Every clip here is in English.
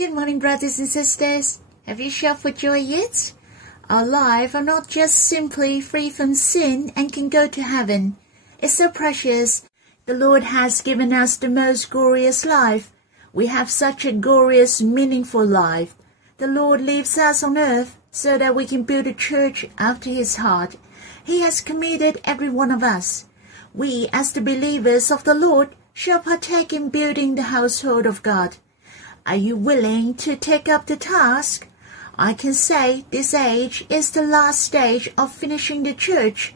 Good morning, brothers and sisters. Have you shouted for joy yet? Our lives are not just simply free from sin and can go to heaven. It's so precious. The Lord has given us the most glorious life. We have such a glorious, meaningful life. The Lord leaves us on earth so that we can build a church after His heart. He has committed every one of us. We, as the believers of the Lord, shall partake in building the household of God. Are you willing to take up the task? I can say this age is the last stage of finishing the church.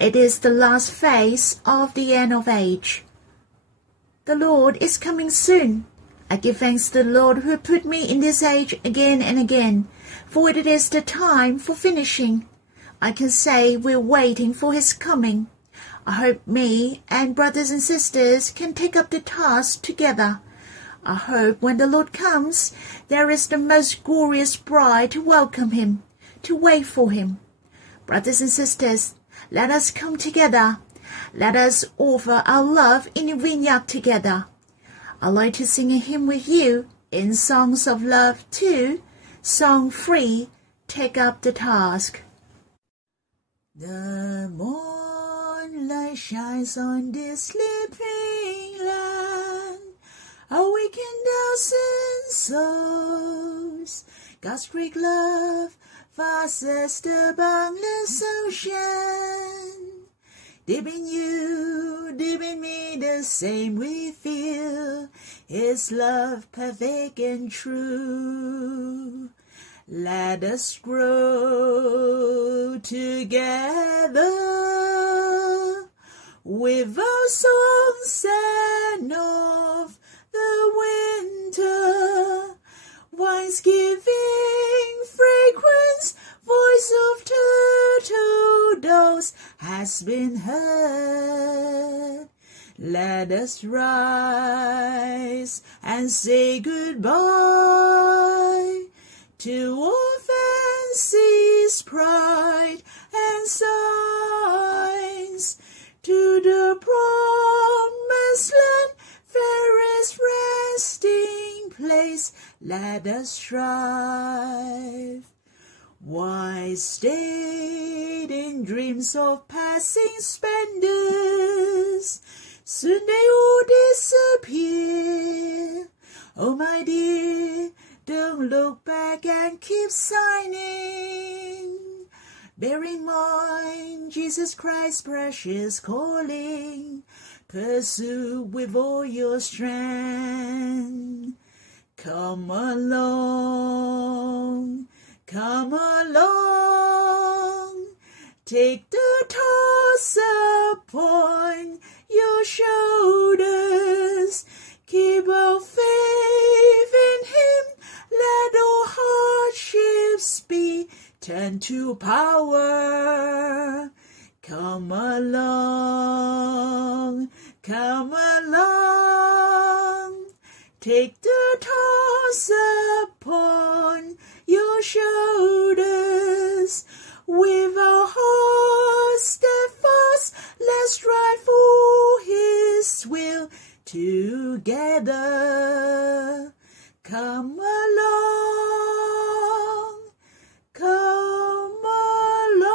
It is the last phase of the end of age. The Lord is coming soon. I give thanks to the Lord who put me in this age again and again, for it is the time for finishing. I can say we're waiting for His coming. I hope me and brothers and sisters can take up the task together. I hope when the Lord comes, there is the most glorious bride to welcome Him, to wait for Him. Brothers and sisters, let us come together. Let us offer our love in a vineyard together. I'd like to sing a hymn with you in Songs of Love 2, Song 3, Take Up the Task. The moonlight shines on this sleeping land, awaken thousand souls. God's great love vastens the boundless ocean. Deep in you, deep in me, the same we feel. His love perfect and true. Let us grow together with our songs and of the winter, wine's giving fragrance, voice of turtle doves has been heard. Let us rise and say goodbye to all fancies, pride and signs, to the promised land, fairest resting place. Let us strive. Why stayed in dreams of passing splendors? Soon they all disappear. Oh my dear, don't look back and keep signing. Bear in mind Jesus Christ's precious calling. Pursue with all your strength. Come along, come along. Take the toss upon your shoulders. Keep our faith in Him. Let all hardships be turned to power. Come along, come along. Take the toss upon your shoulders. With our hearts steadfast, let's strive for His will together. Come along, come along.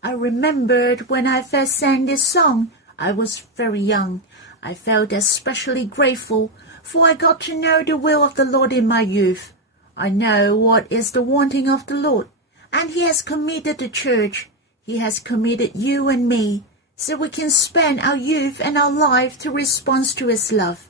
I remembered when I first sang this song, I was very young. I felt especially grateful, for I got to know the will of the Lord in my youth. I know what is the wanting of the Lord, and He has committed the church. He has committed you and me, so we can spend our youth and our life to respond to His love.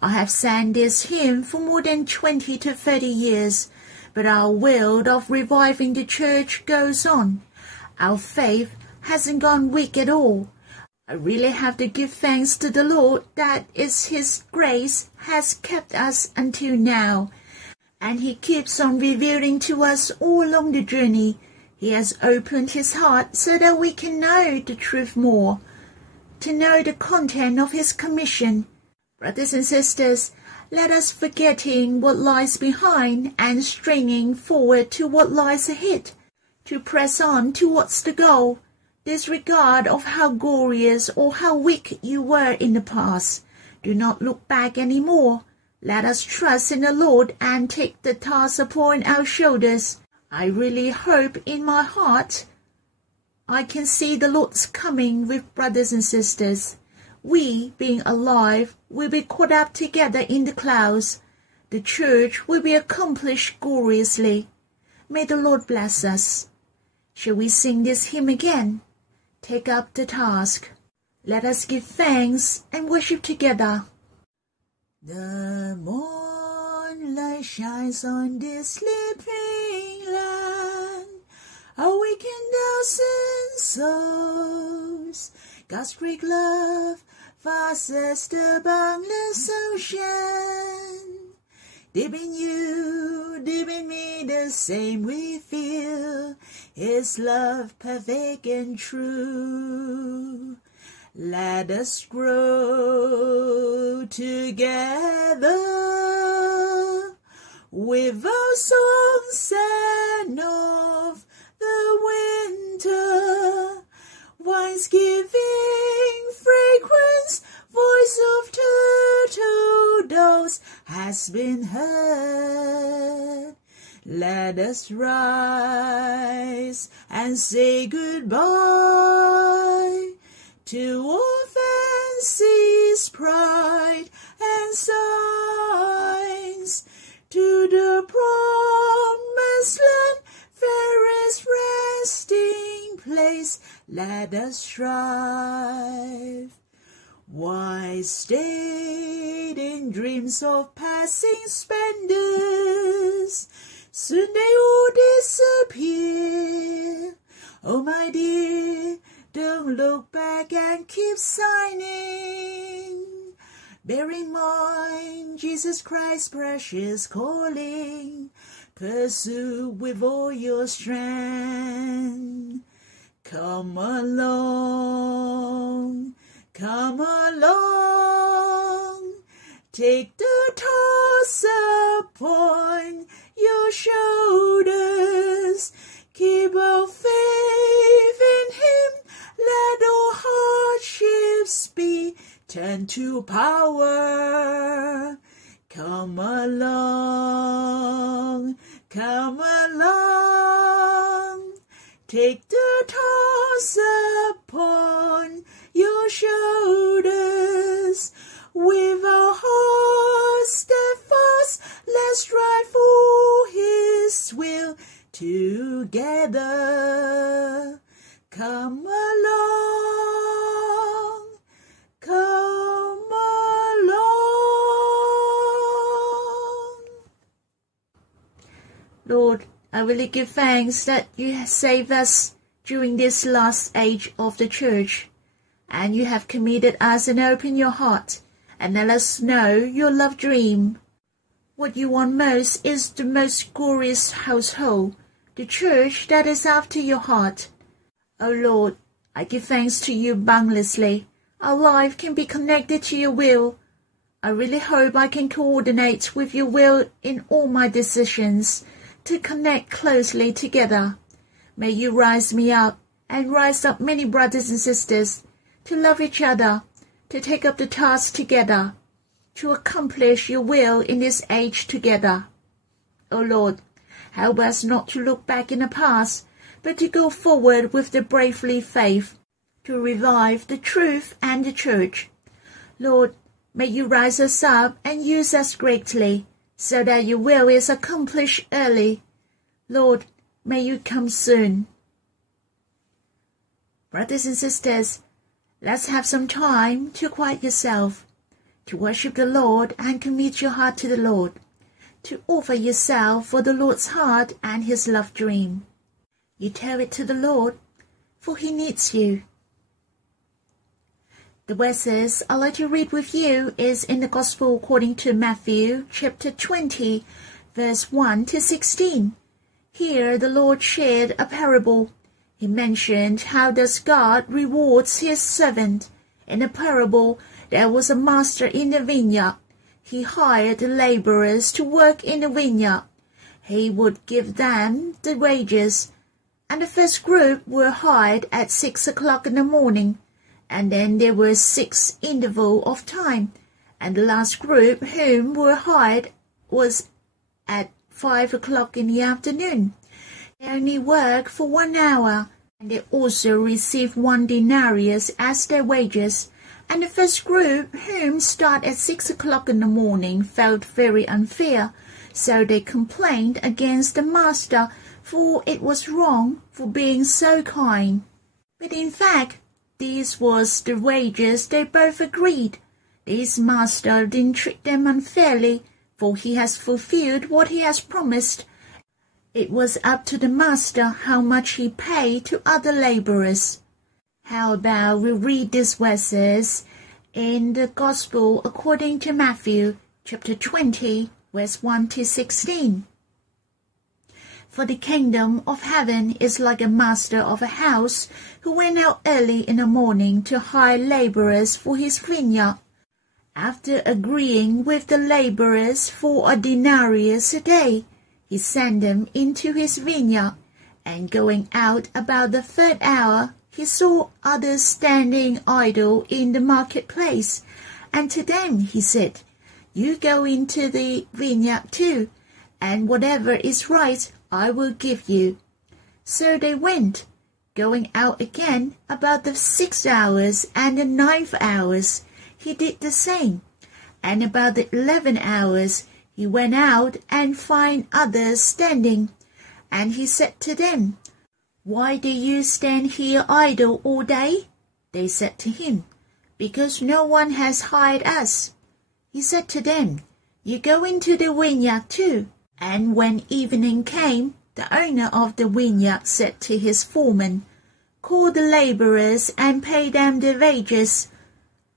I have sang this hymn for more than 20 to 30 years, but our will of reviving the church goes on. Our faith hasn't gone weak at all. I really have to give thanks to the Lord that it's His grace has kept us until now. And He keeps on revealing to us all along the journey. He has opened His heart so that we can know the truth more, to know the content of His commission. Brothers and sisters, let us forgetting what lies behind and straining forward to what lies ahead, to press on towards the goal, Disregard of how glorious or how weak you were in the past. Do not look back anymore. Let us trust in the Lord and take the task upon our shoulders. I really hope in my heart I can see the Lord's coming with brothers and sisters. We, being alive, will be caught up together in the clouds. The church will be accomplished gloriously. May the Lord bless us. Shall we sing this hymn again? Take up the task. Let us give thanks and worship together. The morn light shines on this sleeping land. Awaken thousand souls. God's great love vast the boundless ocean. Deep in you, deep in me, the same we feel. His love perfect and true. Let us grow together with our songs and of the winter. Wine's giving fragrance, voice of turtle doves has been heard. Let us rise and say goodbye to all fancies, pride and signs, to the promised land, fairest resting place. Let us strive. Why stayed in dreams of passing splendors? Soon they all disappear. Oh, my dear, don't look back and keep signing. Bear in mind Jesus Christ's precious calling. Pursue with all your strength. Come along, come along. Take the task upon your shoulders. Keep our faith in Him. Let all hardships be turned to power. Come along, come along. Take the task upon your shoulders. With our hearts steadfast, let's strive for His will together. Come along, come along. Lord, I really give thanks that you have saved us during this last age of the church, and you have committed us and opened your heart and let us know your love dream. What you want most is the most glorious household, the church that is after your heart. O Lord, I give thanks to you boundlessly. Our life can be connected to your will. I really hope I can coordinate with your will in all my decisions, to connect closely together. May you rise me up and rise up many brothers and sisters to love each other, to take up the task together, to accomplish your will in this age together. O Lord, help us not to look back in the past, but to go forward with the bravely faith, to revive the truth and the church. Lord, may you rise us up and use us greatly, so that your will is accomplished early. Lord, may you come soon. Brothers and sisters, let's have some time to quiet yourself, to worship the Lord and commit your heart to the Lord, to offer yourself for the Lord's heart and His love dream. You tell it to the Lord, for He needs you. The verses I'd like to read with you is in the Gospel according to Matthew, chapter 20, verse 1 to 16. Here the Lord shared a parable. He mentioned how does God rewards His servant. In the parable, there was a master in the vineyard. He hired the laborers to work in the vineyard. He would give them the wages, And the first group were hired at 6 o'clock in the morning, and then there were 6 interval of time, and the last group whom were hired was at 5 o'clock in the afternoon. They only worked for 1 hour, and they also received 1 denarius as their wages. And the first group, whom started at 6 o'clock in the morning, felt very unfair, so they complained against the master, for it was wrong for being so kind. But in fact, this was the wages they both agreed. This master didn't treat them unfairly, for he has fulfilled what he has promised. It was up to the master how much he paid to other laborers. How about we read these verses in the Gospel according to Matthew, chapter 20, verse 1 to 16. For the kingdom of heaven is like a master of a house who went out early in the morning to hire laborers for his vineyard. After agreeing with the laborers for a denarius a day, he sent them into his vineyard, and going out about the 3rd hour, he saw others standing idle in the marketplace, and to them he said, You go into the vineyard too, and whatever is right I will give you. So they went, going out again about the 6th hours and the 9th hours. He did the same, and about the 11th hours he went out and found others standing, and he said to them, Why do you stand here idle all day? They said to him, Because no one has hired us. He said to them, You go into the vineyard too. And when evening came, the owner of the vineyard said to his foreman, Call the laborers and pay them their wages,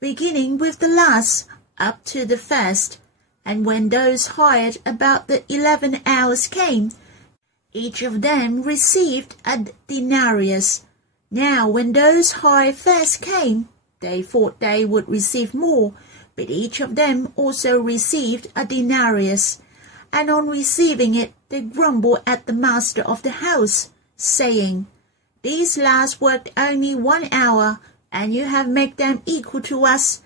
beginning with the last up to the first. And when those hired about the 11 hours came, each of them received a denarius. Now when those hired first came, they thought they would receive more, but each of them also received a denarius. And on receiving it, they grumbled at the master of the house, saying, These last worked only 1 hour, and you have made them equal to us,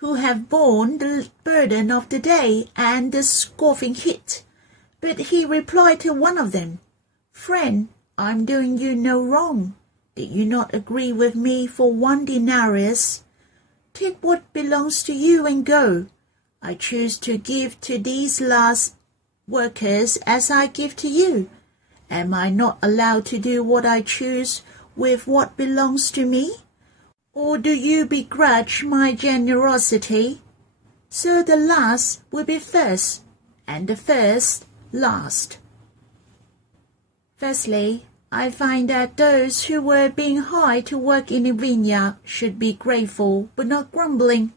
who have borne the burden of the day and the scoffing heat. But he replied to one of them, Friend, I am doing you no wrong. Did you not agree with me for 1 denarius? Take what belongs to you and go. I choose to give to these last workers as I give to you. Am I not allowed to do what I choose with what belongs to me? Or do you begrudge my generosity? So the last will be first, and the first last. Firstly, I find that those who were being hired to work in the vineyard should be grateful but not grumbling.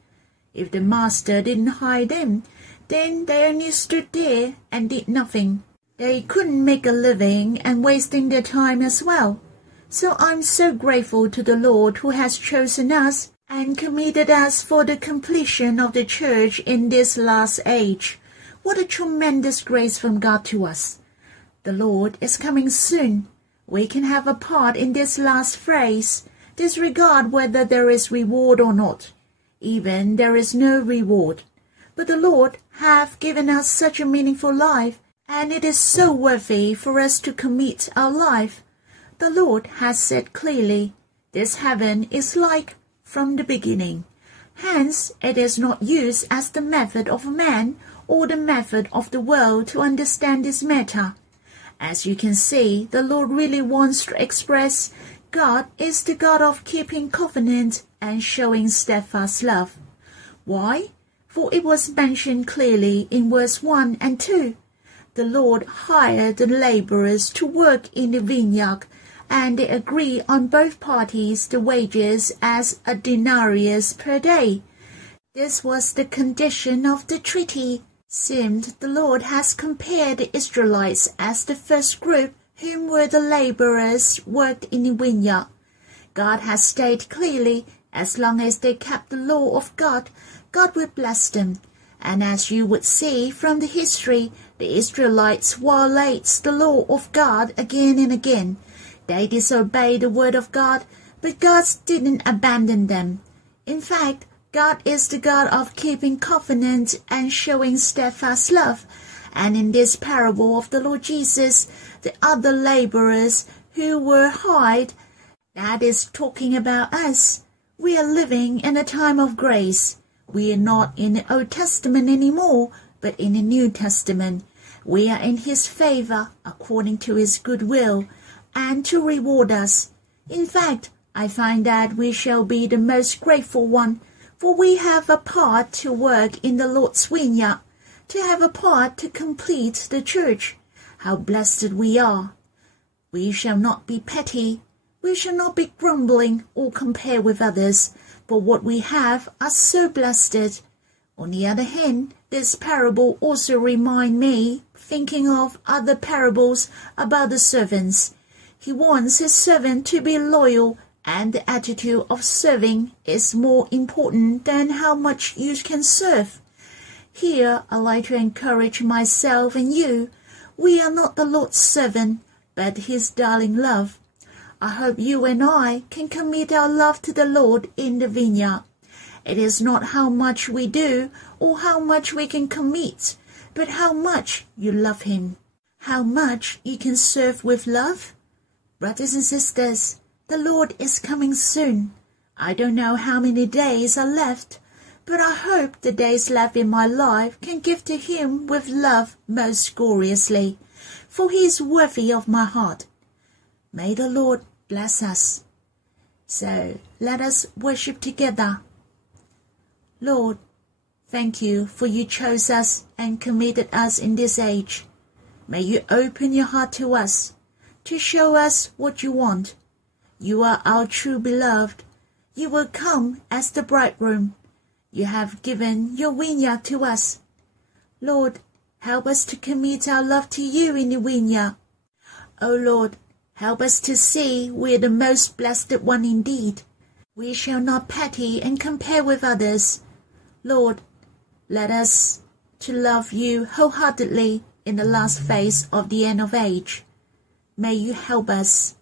If the master didn't hire them, then they only stood there and did nothing. They couldn't make a living and wasting their time as well. So I'm so grateful to the Lord who has chosen us and committed us for the completion of the church in this last age. What a tremendous grace from God to us. The Lord is coming soon. We can have a part in this last phrase, disregard whether there is reward or not. Even there is no reward. But the Lord hath given us such a meaningful life, and it is so worthy for us to commit our life. The Lord has said clearly, this heaven is like from the beginning. Hence, it is not used as the method of man or the method of the world to understand this matter. As you can see, the Lord really wants to express God is the God of keeping covenant and showing steadfast love. Why? For it was mentioned clearly in verse 1 and 2. The Lord hired the laborers to work in the vineyard, and they agree on both parties the wages as a denarius per day. This was the condition of the treaty. Seemed the Lord has compared the Israelites as the first group whom were the laborers worked in the vineyard. God has stated clearly, as long as they kept the law of God, God will bless them. And as you would see from the history, the Israelites violates the law of God again and again. They disobeyed the word of God, but God didn't abandon them. In fact, God is the God of keeping covenant and showing steadfast love. And in this parable of the Lord Jesus, the other laborers who were hired, that is talking about us. We are living in a time of grace. We are not in the Old Testament anymore, but in the New Testament. We are in His favor according to His good will, and to reward us. In fact, I find that we shall be the most grateful one, for we have a part to work in the Lord's vineyard, to have a part to complete the church. How blessed we are! We shall not be petty. We shall not be grumbling or compare with others, for what we have are so blessed. On the other hand, this parable also reminds me, thinking of other parables about the servants. He wants his servant to be loyal, and the attitude of serving is more important than how much you can serve. Here, I like to encourage myself and you. We are not the Lord's servant, but His darling love. I hope you and I can commit our love to the Lord in the vineyard. It is not how much we do or how much we can commit, but how much you love Him. How much you can serve with love. Brothers and sisters, the Lord is coming soon. I don't know how many days are left, but I hope the days left in my life can give to Him with love most gloriously, for He is worthy of my heart. May the Lord bless us. So let us worship together. Lord, thank you for you chose us and committed us in this age. May you open your heart to us, to show us what you want. You are our true beloved. You will come as the bridegroom. You have given your vineyard to us. Lord, help us to commit our love to you in the vineyard. O Lord, help us to see we are the most blessed one indeed. We shall not petty and compare with others. Lord, let us to love you wholeheartedly in the last phase of the end of age. May you help us.